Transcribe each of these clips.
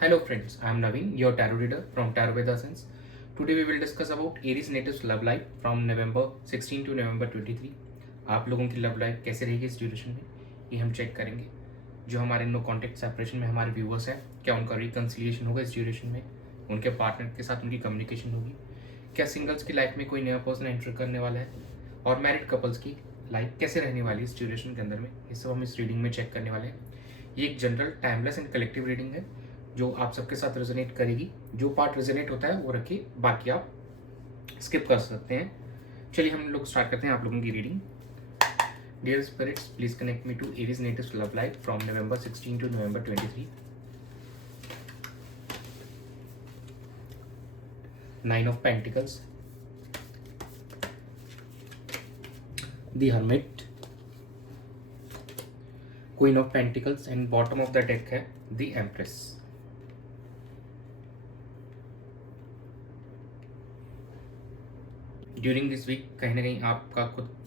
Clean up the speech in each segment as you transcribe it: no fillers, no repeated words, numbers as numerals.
Hello friends, I am Naveen, your tarot reader from Tarot Veda Sense. Today we will discuss about Aries natives love life from November 16 to November 23. आप लोगों की love life कैसे रहेगी इस duration में, ये हम check करेंगे। जो हमारे नो कॉन्टेक्ट सेपरेशन में हमारे व्यूवर्स हैं, क्या उनका रिकन्सिलिएशन होगा इस ड्यूरेशन में, उनके पार्टनर के साथ उनकी कम्युनिकेशन होगी, क्या सिंगल्स की लाइफ में कोई नया पर्सन एंटर करने वाला है, और मैरिड कपल्स की लाइफ कैसे रहने वाली है इस ड्यूरेशन के अंदर में, ये सब हम इस रीडिंग में चेक करने वाले हैं। ये एक general timeless and collective reading है जो आप सबके साथ रेजोनेट करेगी। जो पार्ट रेजोनेट होता है वो रखिए, बाकी आप स्किप कर सकते हैं। चलिए हम लोग स्टार्ट करते हैं आप लोगों की reading. Dear spirits, please connect me to Aries natives love life from November 16 to November 23. Nine of Pentacles, the Hermit, Queen of Pentacles and bottom of the deck है the Empress. During this week कहीं ना कहीं आपका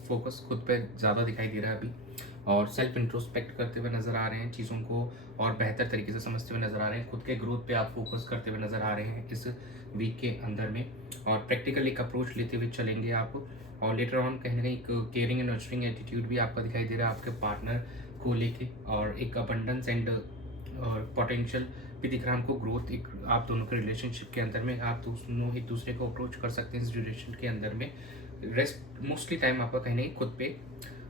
focus खुद पे ज़्यादा दिखाई दे रहा है अभी, और सेल्फ इंट्रोस्पेक्ट करते हुए नज़र आ रहे हैं, चीज़ों को और बेहतर तरीके से समझते हुए नज़र आ रहे हैं, खुद के ग्रोथ पे आप फोकस करते हुए नज़र आ रहे हैं इस वीक के अंदर में, और प्रैक्टिकल एक अप्रोच लेते हुए चलेंगे आप। और लेटर ऑन कहीं ना कहीं एक केयरिंग एंड नर्चरिंग एटीट्यूड भी आपका दिखाई दे रहा है आपके पार्टनर को लेके, और एक अबंडेंस एंड पोटेंशियल भी दिख रहा है हमको, ग्रोथ एक आप दोनों के रिलेशनशिप के अंदर में, आप दोनों एक दूसरे को अप्रोच कर सकते हैं इस रिलेशन के अंदर में। रेस्ट मोस्टली टाइम आपका कहीं ना कहीं खुद पे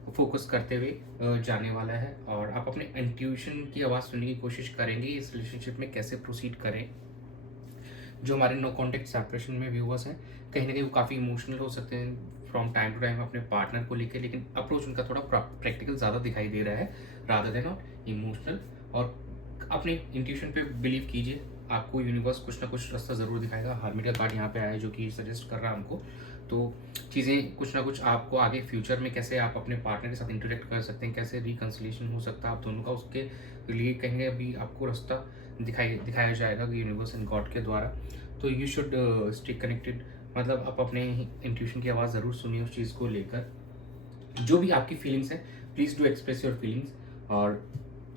फोकस करते हुए जाने वाला है, और आप अपने इंट्यूशन की आवाज़ सुनने की कोशिश करेंगे इस रिलेशनशिप में कैसे प्रोसीड करें। जो हमारे नो कॉन्टेक्ट सेपरेशन में व्यूवर्स हैं, कहीं ना कहीं वो काफ़ी इमोशनल हो सकते हैं फ्रॉम टाइम टू टाइम अपने पार्टनर को लेकर, लेकिन अप्रोच उनका थोड़ा प्रैक्टिकल ज़्यादा दिखाई दे रहा है रादर देन नॉट इमोशनल। और अपने इंट्यूशन पे बिलीव कीजिए, आपको यूनिवर्स कुछ ना कुछ रास्ता ज़रूर दिखाएगा। हार्मिट का कार्ड यहाँ पे आया है जो कि सजेस्ट कर रहा है हमको, तो चीज़ें कुछ ना कुछ आपको आगे फ्यूचर में कैसे आप अपने पार्टनर के साथ इंटरेक्ट कर सकते हैं, कैसे रिकन्सिलिएशन हो सकता है आप दोनों का, उसके लिए कहीं अभी आपको रास्ता दिखाया जाएगा यूनिवर्स एंड गॉड के द्वारा। तो यू शुड स्टे कनेक्टेड, मतलब आप अपने इंट्यूशन की आवाज़ ज़रूर सुनिए उस चीज़ को लेकर। जो भी आपकी फीलिंग्स हैं, please do express your feelings, और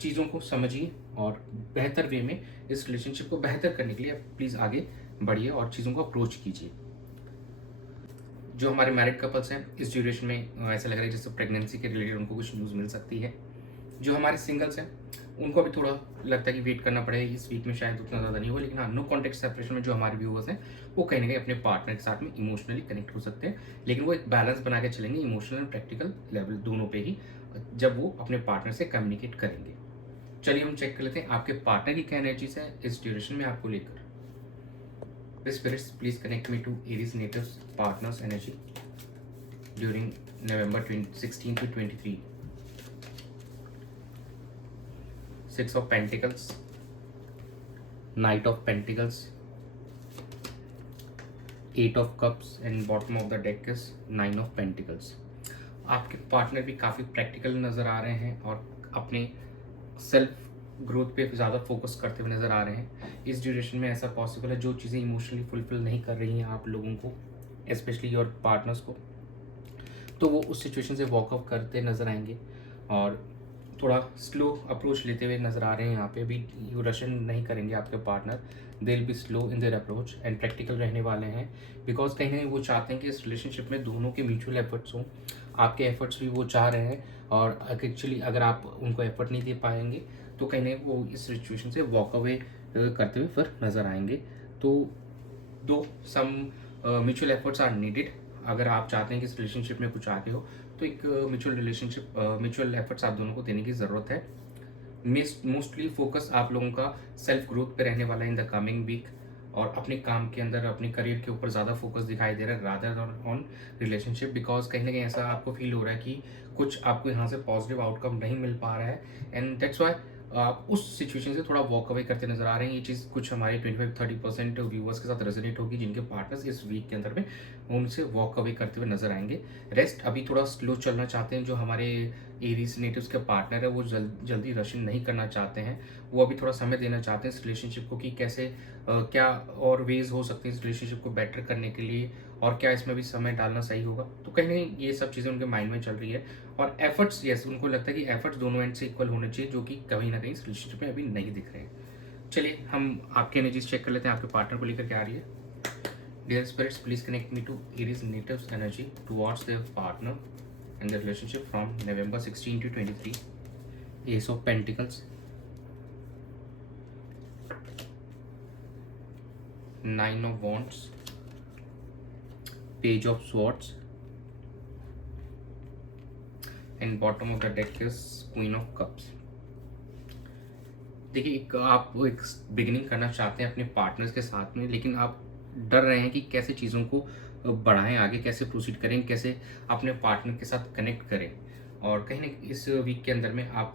चीज़ों को समझिए और बेहतर वे में इस रिलेशनशिप को बेहतर करने के लिए प्लीज़ आगे बढ़िए और चीज़ों को अप्रोच कीजिए। जो हमारे मैरिड कपल्स हैं इस ड्यूरेशन में ऐसा लग रहा है जैसे प्रेगनेंसी के रिलेटेड उनको कुछ न्यूज़ मिल सकती है। जो हमारे सिंगल्स हैं उनको अभी थोड़ा लगता है कि वेट करना पड़ेगा, इस वीक में शायद उतना ज़्यादा नहीं हो, लेकिन हाँ, नो कॉन्टेक्ट सेपरेशन में जो हमारे व्यूवर्स हैं वो कहीं ना कहीं अपने पार्टनर के साथ में इमोशनली कनेक्ट हो सकते हैं, लेकिन वो एक बैलेंस बना के चलेंगे इमोशनल एंड प्रैक्टिकल लेवल दोनों पे ही, जब वो अपने पार्टनर से कम्युनिकेट करेंगे। चलिए हम चेक कर लेते हैं आपके पार्टनर की क्या एनर्जीज है इस ड्यूरेशन में आपको लेकर। Spirits, please connect me to Aries natives partners energy during November 16 to 23. Six of Pentacles, Knight of Pentacles, Eight of Cups and bottom of the deck is Nine of Pentacles. आपके partner भी काफ़ी practical नज़र आ रहे हैं और अपने self growth पे ज़्यादा फोकस करते हुए नज़र आ रहे हैं। इस ड्यूरेशन में ऐसा पॉसिबल है जो चीज़ें इमोशनली फुलफिल नहीं कर रही हैं आप लोगों को, स्पेशली योर पार्टनर्स को, तो वो उस सिचुएशन से वॉकआउट करते नज़र आएंगे और थोड़ा स्लो अप्रोच लेते हुए नज़र आ रहे हैं। यहाँ पे भी यू रशन नहीं करेंगे आपके partner, they will be slow in their approach and practical रहने वाले हैं, बिकॉज कहीं ना कहीं वो चाहते हैं कि इस रिलेशनशिप में दोनों के म्यूचुअल एफर्ट्स हों, आपके एफर्ट्स भी वो चाह रहे हैं, और एक्चुअली अगर आप उनको एफर्ट नहीं दे पाएंगे तो कहीं ना कहीं वो इस सिचुएशन से वॉक अवे करते हुए फिर नज़र आएंगे। तो दो सम म्यूचुअल एफर्ट्स आर नीडेड, अगर आप चाहते हैं कि इस रिलेशनशिप में कुछ आगे हो तो एक म्यूचुअल एफर्ट्स आप दोनों को देने की ज़रूरत है। मोस्टली फोकस आप लोगों का सेल्फ ग्रोथ पे रहने वाला है इन द कमिंग वीक, और अपने काम के अंदर अपने करियर के ऊपर ज़्यादा फोकस दिखाई दे रहा है रादर ऑन रिलेशनशिप, बिकॉज कहीं ना कहीं ऐसा आपको फील हो रहा है कि कुछ आपको यहाँ से पॉजिटिव आउटकम नहीं मिल पा रहा है, एंड दैट्स वाई आप उस सिचुएशन से थोड़ा वॉक अवे करते नजर आ रहे हैं। ये चीज़ कुछ हमारे 25-30% व्यूवर्स के साथ रेजोनेट होगी जिनके पार्टनर्स इस वीक के अंदर में उनसे वॉक अवे करते हुए नजर आएंगे। रेस्ट अभी थोड़ा स्लो चलना चाहते हैं, जो हमारे एरीज नेटिव्स के पार्टनर है वो जल्दी रशिंग नहीं करना चाहते हैं, वो अभी थोड़ा समय देना चाहते हैं इस रिलेशनशिप को कि कैसे क्या और वेज हो सकते हैं इस रिलेशनशिप को बेटर करने के लिए, और क्या इसमें भी समय डालना सही होगा। तो कहीं ना कहीं ये सब चीज़ें उनके माइंड में चल रही है, और एफर्ट्स उनको लगता है कि एफर्ट्स दोनों एंड से इक्वल होने चाहिए, जो कि कहीं ना कहीं इस रिलेशनशिप में अभी नहीं दिख रहे हैं। चलिए हम आपकी एनर्जीज चेक कर लेते हैं, आपके पार्टनर को लेकर क्या आ रही है। Dear spirits, please connect me to Aries natives energy towards their partner and the relationship from November 16 to 23. Ace of Pentacles, 9 of Wands, Page of Swords, and bottom of the deck is Queen of Cups. देखिए, आप एक beginning करना चाहते हैं अपने partners के साथ में, लेकिन आप डर रहे हैं कि कैसे चीज़ों को बढ़ाएं, आगे कैसे प्रोसीड करें, कैसे अपने पार्टनर के साथ कनेक्ट करें। और कहीं ना इस वीक के अंदर में आप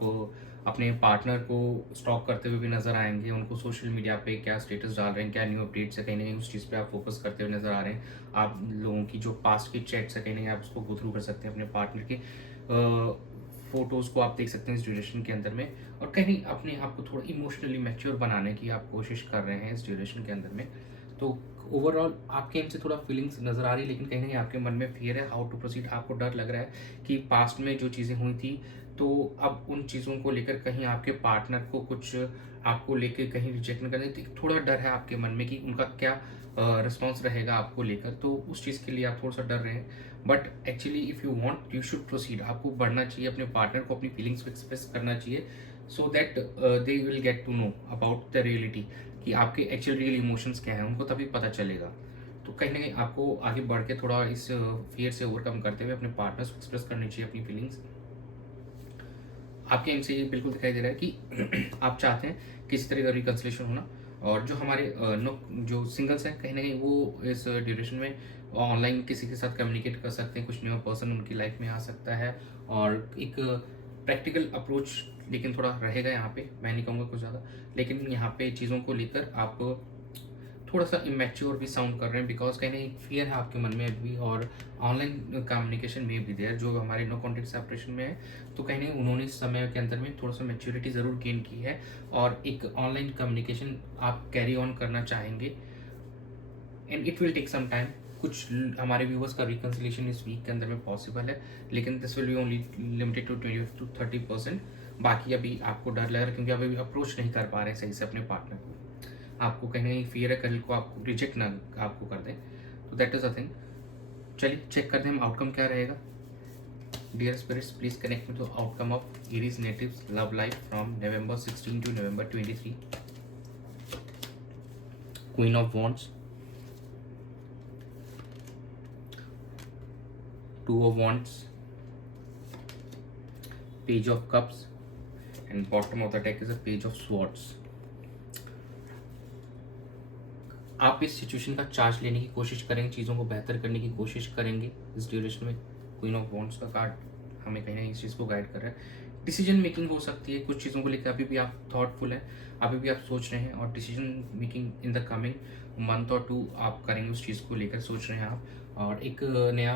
अपने पार्टनर को स्टॉक करते हुए भी नज़र आएंगे, उनको सोशल मीडिया पे क्या स्टेटस डाल रहे हैं, क्या न्यू अपडेट्स है, कहीं ना कहीं उस चीज़ पे आप फोकस करते हुए नज़र आ रहे हैं। आप लोगों की जो पास्ट की चैट्स है, कहीं ना कहीं आप उसको गो थ्रू कर सकते हैं, अपने पार्टनर के फोटोज़ को आप देख सकते हैं इस ड्यूरेशन के अंदर में। और कहीं अपने आप को थोड़ा इमोशनली मैच्योर बनाने की आप कोशिश कर रहे हैं इस ड्यूरेशन के अंदर में। तो ओवरऑल आपके एंड से थोड़ा फीलिंग्स नज़र आ रही है, लेकिन कहीं ना कहीं आपके मन में फियर है हाउ टू प्रोसीड। आपको डर लग रहा है कि पास्ट में जो चीज़ें हुई थी, तो अब उन चीज़ों को लेकर कहीं आपके पार्टनर को कुछ आपको लेकर कहीं रिजेक्ट न करने, तो थोड़ा डर है आपके मन में कि उनका क्या रिस्पॉन्स रहेगा आपको लेकर। तो उस चीज़ के लिए आप थोड़ा सा डर रहे हैं, but actually if you want you should proceed. आपको बढ़ना चाहिए, अपने पार्टनर को अपनी फीलिंग्स को एक्सप्रेस करना चाहिए, so that they will get to know about the reality कि आपके एक्चुअल रियल इमोशंस क्या हैं, उनको तभी पता चलेगा। तो कहीं ना कहीं आपको आगे बढ़ के थोड़ा इस फियर से ओवरकम करते हुए अपने पार्टनर्स को एक्सप्रेस करनी चाहिए अपनी फीलिंग्स। आपके एंड से ये बिल्कुल दिखाई दे रहा है कि आप चाहते हैं किसी तरह का रिकन्सिलेशन होना। और जो हमारे जो सिंगल्स हैं, कहीं ना कहीं वो इस ड्यूरेशन में ऑनलाइन किसी के साथ कम्युनिकेट कर सकते हैं, कुछ न्यू पर्सन उनकी लाइफ में आ सकता है। और एक प्रैक्टिकल अप्रोच लेकिन थोड़ा रहेगा यहाँ पे, मैं नहीं कहूँगा कुछ ज़्यादा, लेकिन यहाँ पे चीज़ों को लेकर आप थोड़ा सा इमेच्योर भी साउंड कर रहे हैं, बिकॉज कहीं ना एक फियर है आपके मन में भी। और ऑनलाइन कम्युनिकेशन में भी देर जो हमारे नो कॉन्टेक्ट सेपरेशन में है, तो कहीं नहीं उन्होंने इस समय के अंदर में थोड़ा सा मेच्योरिटी ज़रूर गेन की है, और एक ऑनलाइन कम्युनिकेशन आप कैरी ऑन करना चाहेंगे, and it will take some time. कुछ हमारे व्यूवर्स का रिकन्सिलेशन इस वीक के अंदर में पॉसिबल है, लेकिन this will be only limited to 20 to 30%। बाकी अभी आपको डर लग रहा है क्योंकि अभी अप्रोच नहीं कर पा रहे हैं सही से अपने पार्टनर को। आपको कहीं ना कहीं फियर है कल को आपको रिजेक्ट ना आपको कर दें, तो दैट इज अ थिंग। चलिए चेक करते हैं हम आउटकम क्या रहेगा। Dear spirits, please connect me to outcome of Aries natives love life from November 16 to November 23. Queen of wands, 2 of Wands, Page of Cups, and bottom of the deck is a Page of Swords. आप इस situation का charge लेने की कोशिश करेंगे, चीज़ों को बेहतर करने की कोशिश करेंगे इस ड्यूरेशन में। क्वीन ऑफ वॉन्ड्स का कार्ड हमें कहीं ना इस चीज़ को गाइड कर रहा है। डिसीजन मेकिंग हो सकती है कुछ चीज़ों को लेकर, अभी भी आप थॉटफुल हैं, अभी भी आप सोच रहे हैं, और decision making in the coming month और 2 आप करेंगे, उस चीज़ को लेकर सोच रहे हैं आप। और एक नया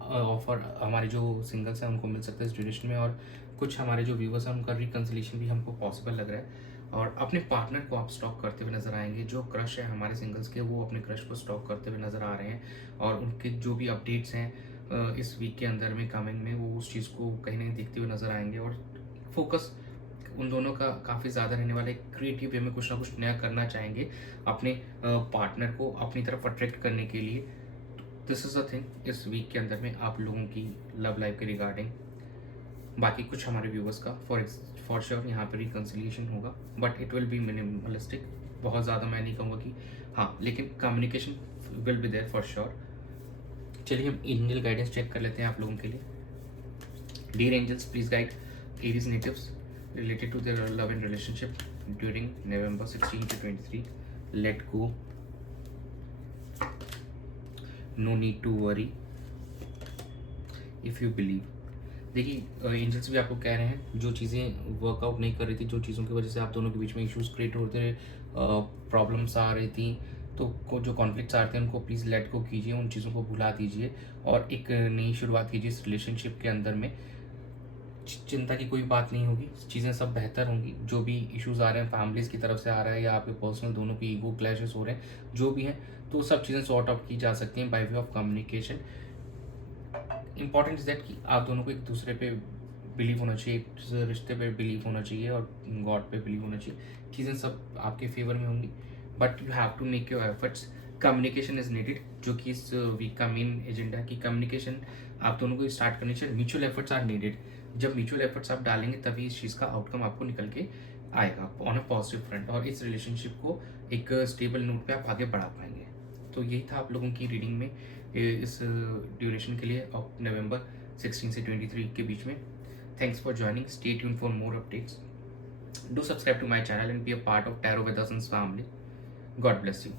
ऑफर हमारे जो सिंगल्स हैं उनको मिल सकता है इस ड्यूरेशन में, और कुछ हमारे जो व्यूवर्स हैं उनका रिकन्सिलेशन भी हमको पॉसिबल लग रहा है। और अपने पार्टनर को आप स्टॉक करते हुए नज़र आएंगे, जो क्रश है हमारे सिंगल्स के, वो अपने क्रश को स्टॉक करते हुए नज़र आ रहे हैं, और उनके जो भी अपडेट्स हैं इस वीक के अंदर में कमिंग में, वो उस चीज़ को कहीं ना कहीं देखते हुए नज़र आएंगे। और फोकस उन दोनों का काफ़ी ज़्यादा रहने वाला है, क्रिएटिव वे में कुछ ना कुछ नया करना चाहेंगे अपने पार्टनर को अपनी तरफ अट्रैक्ट करने के लिए। दिस इज़ अ थिंग इस वीक के अंदर में आप लोगों की लव लाइफ के रिगार्डिंग। बाकी कुछ हमारे व्यूवर्स का फॉर श्योर यहाँ पे रिकन्सिलिएशन होगा, but it will be minimalistic. बहुत ज़्यादा मैं नहीं कहूँगा कि हाँ, लेकिन communication will be there for sure. चलिए हम एंजल गाइडेंस चेक कर लेते हैं आप लोगों के लिए। Dear angels, please guide Aries natives related to their love and relationship during November 16 to 23. Let go, no need to worry if you believe. देखिए एंजल्स भी आपको कह रहे हैं, जो चीज़ें वर्कआउट नहीं कर रही थी, जो चीज़ों की वजह से आप दोनों के बीच में इश्यूज क्रिएट होते रहे, प्रॉब्लम्स आ रही थी, तो जो कॉन्फ्लिक्ट्स आ रहे थे उनको प्लीज़ लेट गो कीजिए, उन चीज़ों को भुला दीजिए, और एक नई शुरुआत कीजिए इस रिलेशनशिप के अंदर में। चिंता की कोई बात नहीं होगी, चीज़ें सब बेहतर होंगी। जो भी इश्यूज आ रहे हैं फैमिलीज़ की तरफ से आ रहा है, या आपके पर्सनल दोनों की ईगो क्लैशेस हो रहे हैं, जो भी हैं, तो सब चीज़ें सॉर्ट आउट की जा सकती हैं by way of communication. Important is that कि आप दोनों को एक दूसरे पे बिलीव होना चाहिए, एक रिश्ते पे बिलीव होना चाहिए और गॉड पे बिलीव होना चाहिए। चीज़ें सब आपके फेवर में होंगी, but you have to make your efforts. Communication is needed, जो कि इस वीक का मेन एजेंडा है कि कम्युनिकेशन आप दोनों को स्टार्ट करनी चाहिए। Mutual efforts are needed. जब म्यूचुअल एफर्ट्स आप डालेंगे तभी इस चीज़ का आउटकम आपको निकल के आएगा ऑन अ पॉजिटिव फ्रंट, और इस रिलेशनशिप को एक स्टेबल नोट पे आप आगे बढ़ा पाएंगे। तो यही था आप लोगों की रीडिंग में इस ड्यूरेशन के लिए नवंबर 16 से 23 के बीच में। Thanks for joining. Stay tuned for more updates. Do subscribe to my channel and be a part of Tarot with Us family. God bless you.